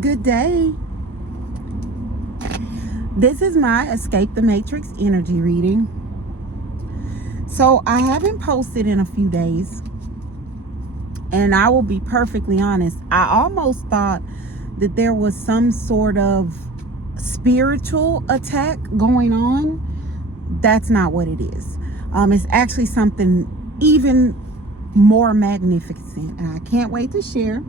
Good day. This is my Escape the Matrix energy reading. So I haven't posted in a few days, and I will be perfectly honest, I almost thought that there was some sort of spiritual attack going on. That's not what it is. It's actually something even more magnificent, and I can't wait to share.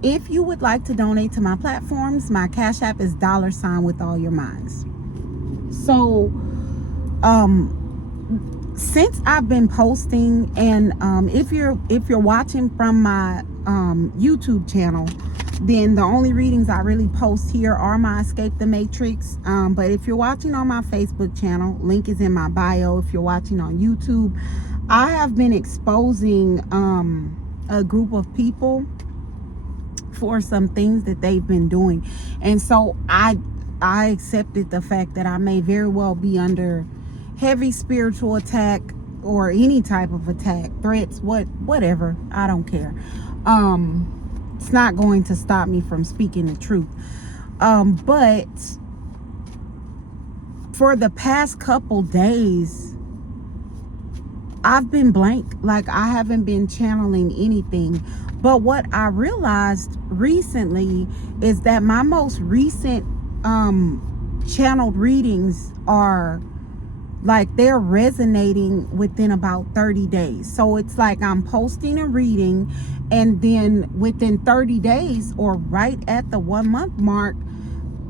If you would like to donate to my platforms, my Cash App is $ with all your minds. So, since I've been posting, and if you're watching from my YouTube channel, then the only readings I really post here are my Escape the Matrix. But if you're watching on my Facebook channel, link is in my bio. If you're watching on YouTube, I have been exposing a group of people for some things that they've been doing, and so I accepted the fact that I may very well be under heavy spiritual attack or any type of attack, threats, whatever. I don't care. It's not going to stop me from speaking the truth. But for the past couple days, I've been blank. Like, I haven't been channeling anything. But what I realized recently is that my most recent channeled readings are like, they're resonating within about 30 days. So it's like I'm posting a reading, and then within 30 days or right at the 1 month mark,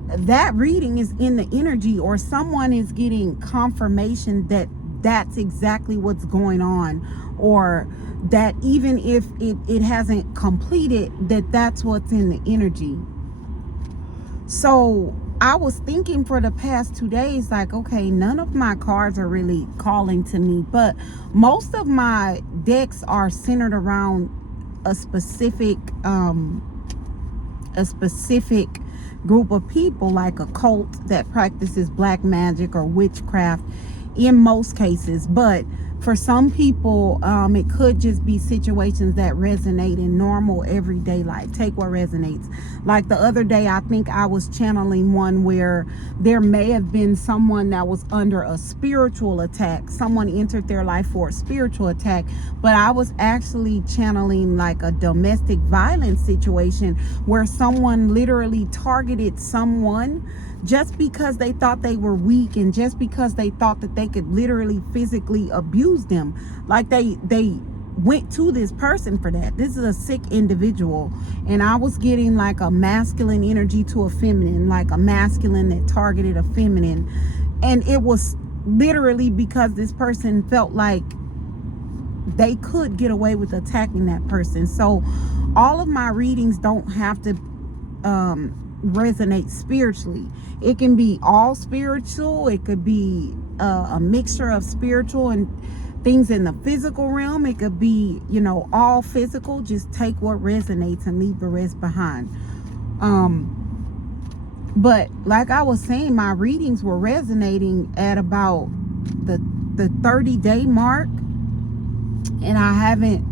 that reading is in the energy, or someone is getting confirmation that that's exactly what's going on, or that even if it hasn't completed, that's what's in the energy. So I was thinking for the past 2 days, like, okay, none of my cards are really calling to me, but most of my decks are centered around a specific group of people, like a cult that practices black magic or witchcraft in most cases. But for some people, it could just be situations that resonate in normal everyday life. Take what resonates. Like the other day, I think I was channeling one where there may have been someone that was under a spiritual attack. Someone entered their life for a spiritual attack, but I was actually channeling like a domestic violence situation where someone literally targeted someone just because they thought they were weak, and just because they thought that they could literally physically abuse them. Like they went to this person for that. This is a sick individual, and I was getting like a masculine energy to a feminine, like a masculine that targeted a feminine, and it was literally because this person felt like they could get away with attacking that person. So all of my readings don't have to resonate spiritually. It can be all spiritual. It could be a mixture of spiritual and things in the physical realm. It could be, all physical. Just take what resonates and leave the rest behind. But like I was saying, my readings were resonating at about the 30-day mark, and I haven't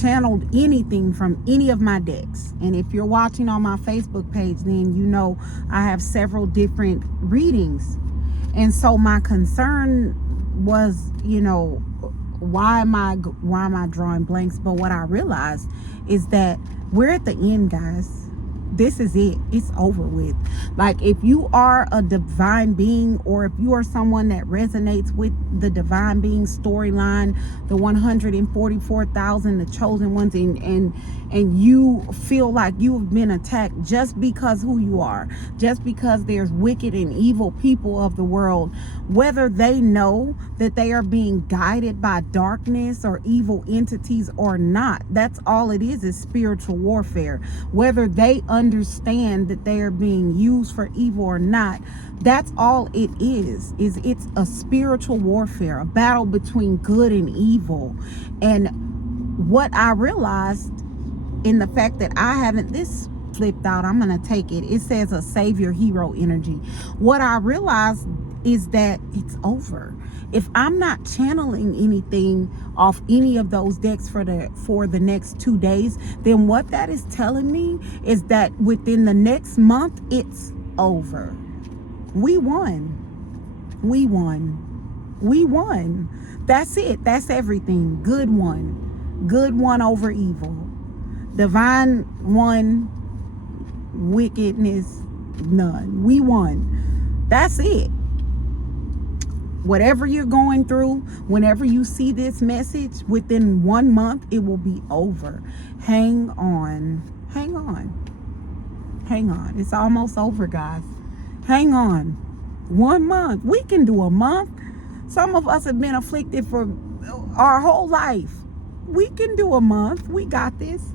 channeled anything from any of my decks. And if you're watching on my Facebook page, then you know I have several different readings. And so my concern was, why am I drawing blanks? But what I realized is that we're at the end, guys. This is it. It's over with. Like, if you are a divine being, or if you are someone that resonates with the divine being storyline, the 144,000, the chosen ones, and you feel like you've been attacked just because who you are, just because there's wicked and evil people of the world, whether they know that they are being guided by darkness or evil entities or not, that's all it is spiritual warfare. Whether they understand that they are being used for evil or not, that's all it is it's a spiritual warfare, a battle between good and evil. And what I realized in the fact that I haven't, this flipped out, I'm gonna take it. It says a savior hero energy. What I realized is that it's over. If I'm not channeling anything off any of those decks for the next 2 days, then what that is telling me is that within the next month, it's over. We won. We won. We won. That's it. That's everything. Good one. Good one over evil. Divine one. Wickedness none. We won. That's it. Whatever you're going through, whenever you see this message, within 1 month, it will be over. Hang on. Hang on. Hang on. It's almost over, guys. Hang on. 1 month. We can do a month. Some of us have been afflicted for our whole life. We can do a month. We got this.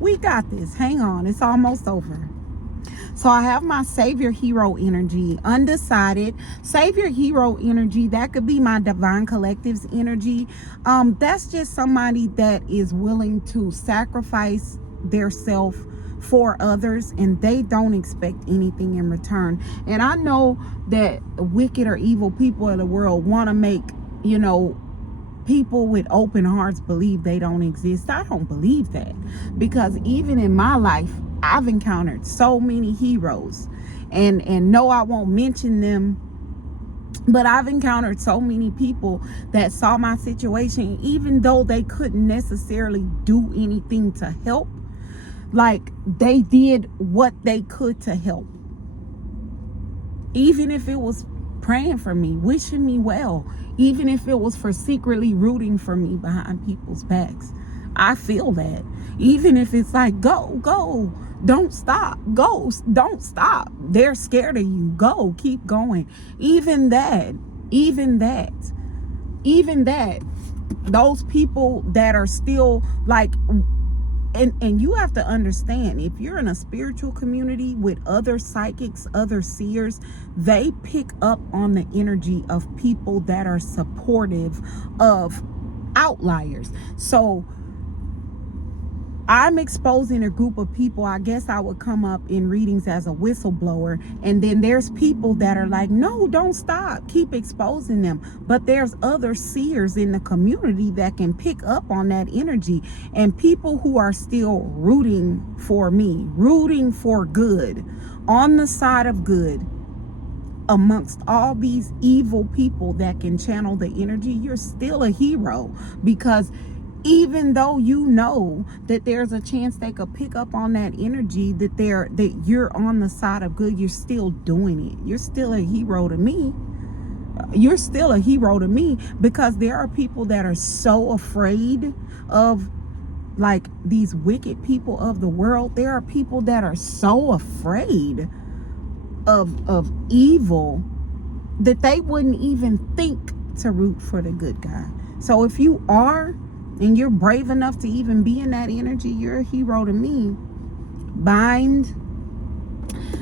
We got this. Hang on. It's almost over. So I have my savior hero energy, undecided. Savior hero energy, that could be my divine collective's energy. That's just somebody that is willing to sacrifice their self for others, and they don't expect anything in return. And I know that wicked or evil people in the world want to make, people with open hearts believe they don't exist. I don't believe that, because even in my life, I've encountered so many heroes, and no, I won't mention them, but I've encountered so many people that saw my situation, even though they couldn't necessarily do anything to help. Like, they did what they could to help, even if it was praying for me, wishing me well, even if it was for secretly rooting for me behind people's backs. I feel that. Even if it's like, go, don't stop, go, don't stop. They're scared of you. Go, keep going. Even that, those people that are still like, and you have to understand, if you're in a spiritual community with other psychics, other seers, they pick up on the energy of people that are supportive of outliers. So I'm exposing a group of people. I guess I would come up in readings as a whistleblower, and then there's people that are like, no, don't stop, keep exposing them. But there's other seers in the community that can pick up on that energy, and people who are still rooting for me, rooting for good, on the side of good, amongst all these evil people that can channel the energy. You're still a hero, because even though you know that there's a chance they could pick up on that energy, that you're on the side of good, you're still doing it. You're still a hero to me. You're still a hero to me, because there are people that are so afraid of, like, these wicked people of the world. There are people that are so afraid of evil that they wouldn't even think to root for the good guy. So if you are, and you're brave enough to even be in that energy, you're a hero to me. Bind.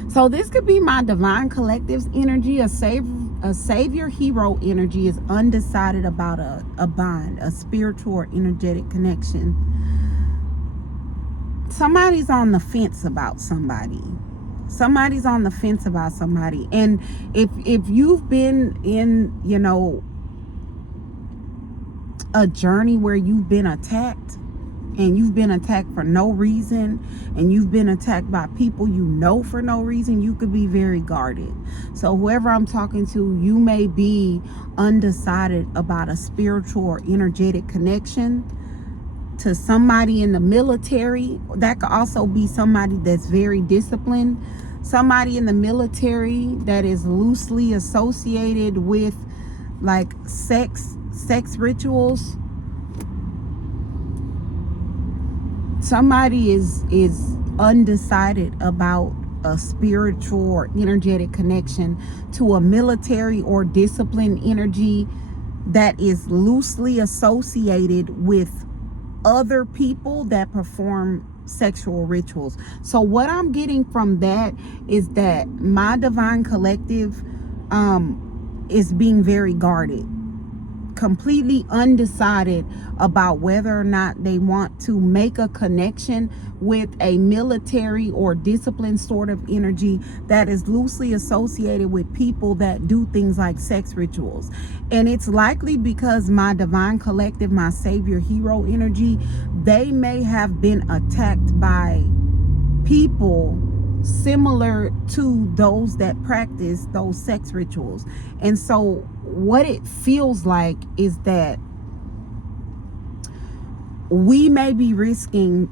So this could be my divine collective's energy. A savior hero energy is undecided about a bind, a spiritual or energetic connection. Somebody's on the fence about somebody. Somebody's on the fence about somebody. And if you've been in, a journey where you've been attacked, and you've been attacked for no reason, and you've been attacked by people for no reason, you could be very guarded. So whoever I'm talking to, you may be undecided about a spiritual or energetic connection to somebody in the military. That could also be somebody that's very disciplined, somebody in the military that is loosely associated with, like, sex rituals. Somebody is undecided about a spiritual or energetic connection to a military or disciplined energy that is loosely associated with other people that perform sexual rituals. So what I'm getting from that is that my divine collective is being very guarded, completely undecided about whether or not they want to make a connection with a military or discipline sort of energy that is loosely associated with people that do things like sex rituals. And it's likely because my divine collective, my savior hero energy, they may have been attacked by people similar to those that practice those sex rituals. And so what it feels like is that we may be risking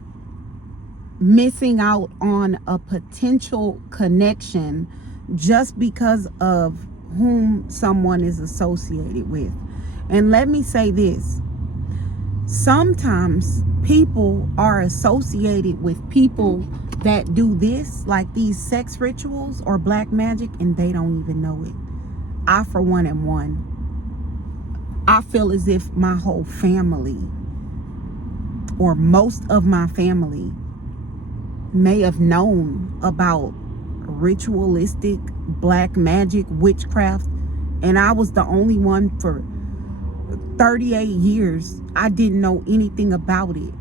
missing out on a potential connection just because of whom someone is associated with. And let me say this: sometimes people are associated with people that do this, like these sex rituals or black magic, and they don't even know it. I, for one, am one. I feel as if my whole family, or most of my family, may have known about ritualistic black magic, witchcraft, and I was the only one for 38 years. I didn't know anything about it.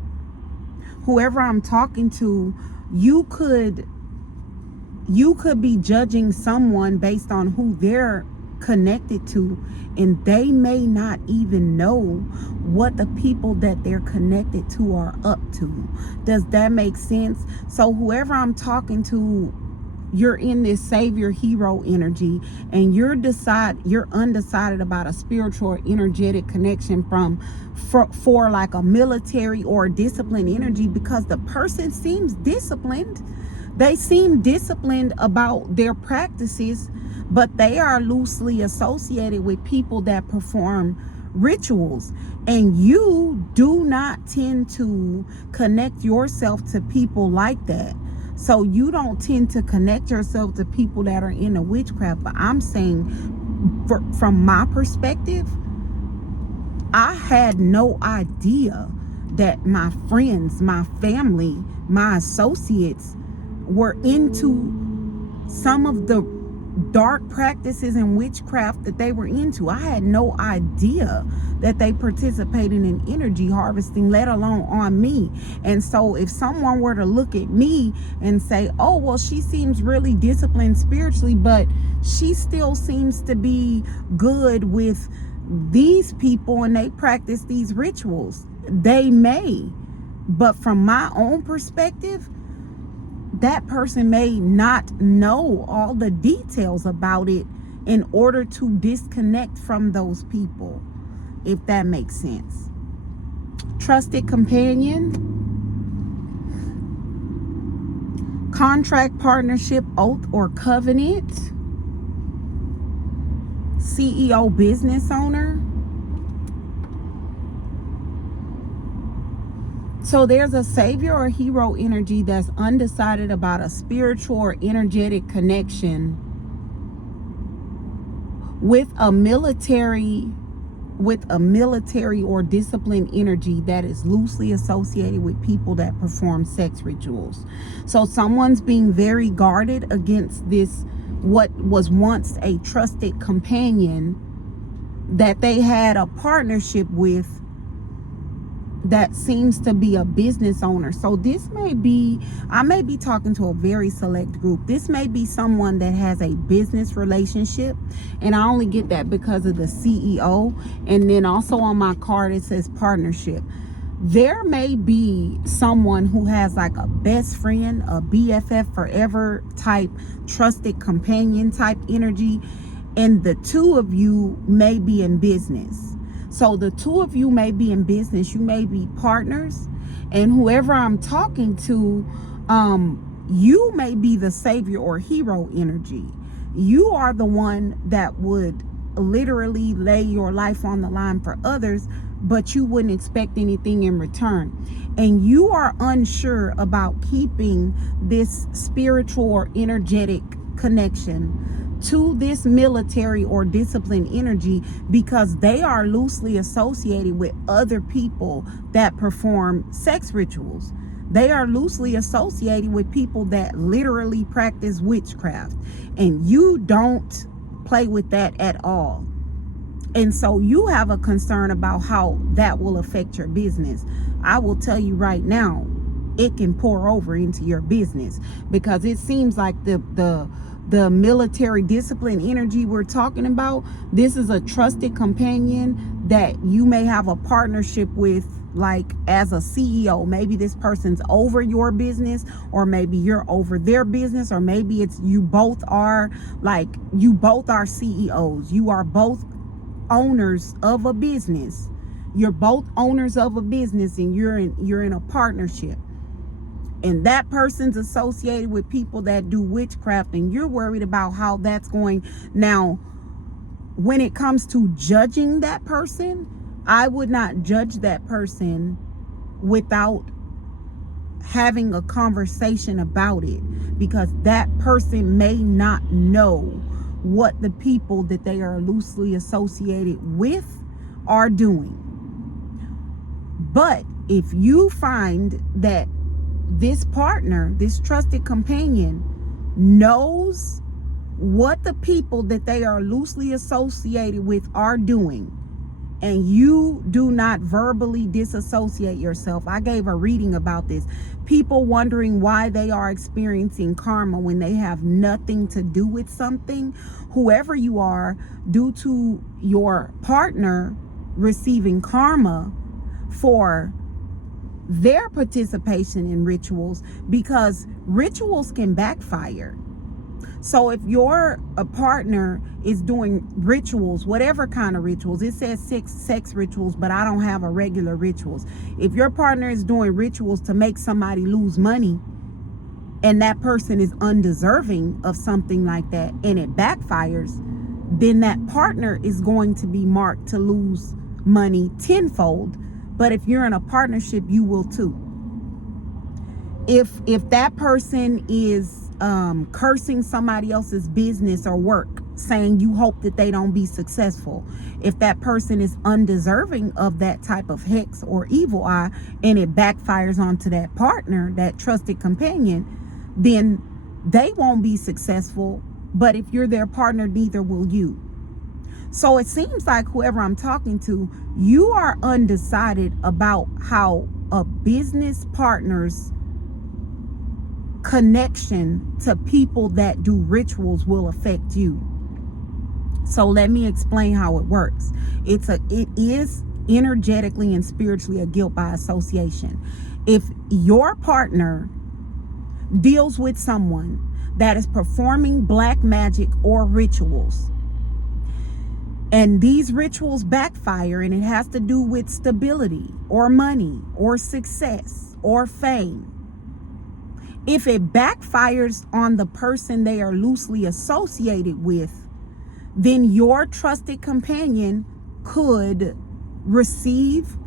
Whoever I'm talking to, you could be judging someone based on who they're connected to, and they may not even know what the people that they're connected to are up to. Does that make sense? So whoever I'm talking to, you're in this savior hero energy, and you're undecided about a spiritual or energetic connection for like a military or disciplined energy, because the person seems disciplined. They seem disciplined about their practices, but they are loosely associated with people that perform rituals. And you do not tend to connect yourself to people like that. So you don't tend to connect yourself to people that are into witchcraft. But I'm saying, from my perspective, I had no idea that my friends, my family, my associates were into some of the dark practices and witchcraft that they were into. I had no idea that they participated in energy harvesting, let alone on me. And so if someone were to look at me and say, oh, well, she seems really disciplined spiritually, but she still seems to be good with these people and they practice these rituals, they may. But from my own perspective, that person may not know all the details about it in order to disconnect from those people, if that makes sense. Trusted companion, contract, partnership, oath, or covenant, CEO, business owner. So there's a savior or hero energy that's undecided about a spiritual or energetic connection with a military or disciplined energy that is loosely associated with people that perform sex rituals. So someone's being very guarded against this, what was once a trusted companion that they had a partnership with, that seems to be a business owner. So this may be, I may be talking to a very select group. This may be someone that has a business relationship, and I only get that because of the CEO. And then also on my card it says partnership. There may be someone who has like a best friend, a BFF forever type, trusted companion type energy, and the two of you may be in business. So the two of you may be in business, you may be partners, and whoever I'm talking to, you may be the savior or hero energy. You are the one that would literally lay your life on the line for others, but you wouldn't expect anything in return. And you are unsure about keeping this spiritual or energetic connection to this military or disciplined energy because they are loosely associated with other people that perform sex rituals. They are loosely associated with people that literally practice witchcraft, and you don't play with that at all. And so you have a concern about how that will affect your business. I will tell you right now, it can pour over into your business, because it seems like the military discipline energy we're talking about, this is a trusted companion that you may have a partnership with, like as a CEO. Maybe this person's over your business, or maybe you're over their business, or maybe it's you both are CEOs. You are both owners of a business. You're both owners of a business, and you're in a partnership. And that person's associated with people that do witchcraft, and you're worried about how that's going. Now, when it comes to judging that person, I would not judge that person without having a conversation about it, because that person may not know what the people that they are loosely associated with are doing. But if you find that this partner, this trusted companion, knows what the people that they are loosely associated with are doing, and you do not verbally disassociate yourself. I gave a reading about this. People wondering why they are experiencing karma when they have nothing to do with something. Whoever you are, due to your partner receiving karma for their participation in rituals, because rituals can backfire. So if a partner is doing rituals, whatever kind of rituals, it says sex rituals, but I don't have a regular rituals. If your partner is doing rituals to make somebody lose money, and that person is undeserving of something like that, and it backfires, then that partner is going to be marked to lose money tenfold. But if you're in a partnership, you will too. If that person is cursing somebody else's business or work, saying you hope that they don't be successful, if that person is undeserving of that type of hex or evil eye, and it backfires onto that partner, that trusted companion, then they won't be successful. But if you're their partner, neither will you. So it seems like whoever I'm talking to, you are undecided about how a business partner's connection to people that do rituals will affect you. So let me explain how it works. It is energetically and spiritually a guilt by association. If your partner deals with someone that is performing black magic or rituals, and these rituals backfire, and it has to do with stability or money or success or fame, if it backfires on the person they are loosely associated with, then your trusted companion could receive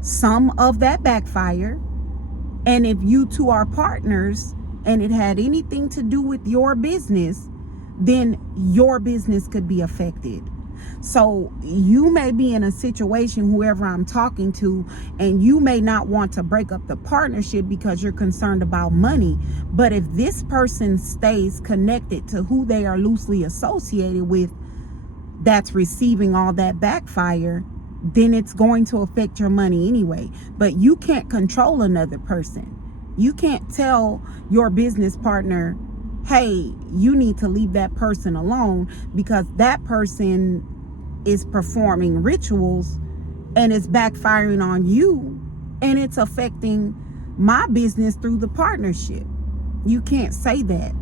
some of that backfire. And if you two are partners and it had anything to do with your business, then your business could be affected. So you may be in a situation, whoever I'm talking to, and you may not want to break up the partnership because you're concerned about money. But if this person stays connected to who they are loosely associated with, that's receiving all that backfire, then it's going to affect your money anyway. But you can't control another person. You can't tell your business partner, hey, you need to leave that person alone, because that person is performing rituals and it's backfiring on you, and it's affecting my business through the partnership. You can't say that.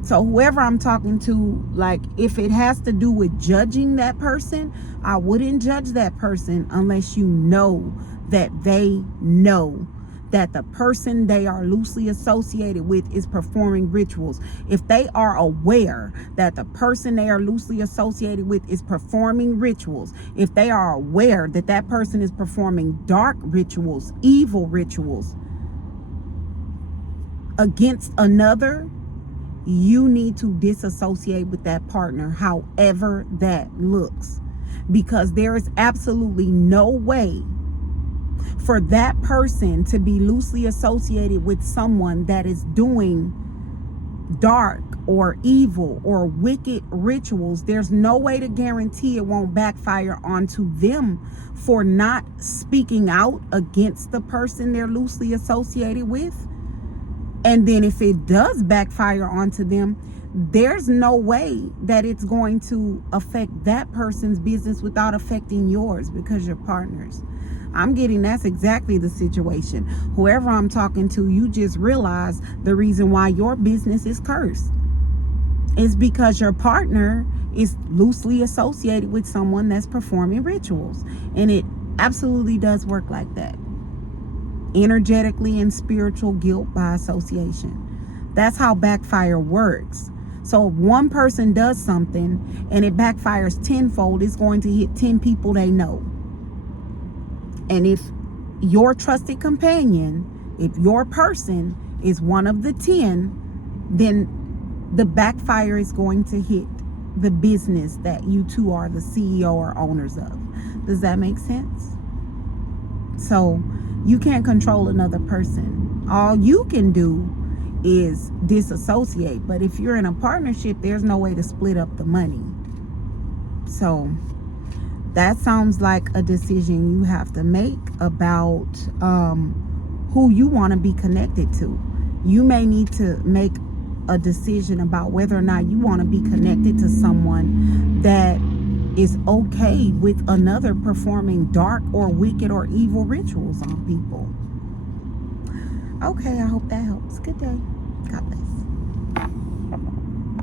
So whoever I'm talking to, like, if it has to do with judging that person, I wouldn't judge that person unless you know that they know that the person they are loosely associated with is performing rituals. If they are aware that the person they are loosely associated with is performing rituals, if they are aware that that person is performing dark rituals, evil rituals against another, you need to disassociate with that partner, however that looks, because there is absolutely no way for that person to be loosely associated with someone that is doing dark or evil or wicked rituals, there's no way to guarantee it won't backfire onto them for not speaking out against the person they're loosely associated with. And then if it does backfire onto them, there's no way that it's going to affect that person's business without affecting yours, because you're partners. I'm getting that's exactly the situation. Whoever I'm talking to, you just realize the reason why your business is cursed is because your partner is loosely associated with someone that's performing rituals. And it absolutely does work like that. Energetically and spiritual guilt by association. That's how backfire works. So if one person does something and it backfires tenfold, it's going to hit 10 people they know. And if your trusted companion, if your person is one of the 10, then the backfire is going to hit the business that you two are the CEO or owners of. Does that make sense? So you can't control another person. All you can do is disassociate. But if you're in a partnership, there's no way to split up the money. So that sounds like a decision you have to make about who you want to be connected to. You may need to make a decision about whether or not you want to be connected to someone that is okay with another performing dark or wicked or evil rituals on people. Okay, I hope that helps. Good day. God bless.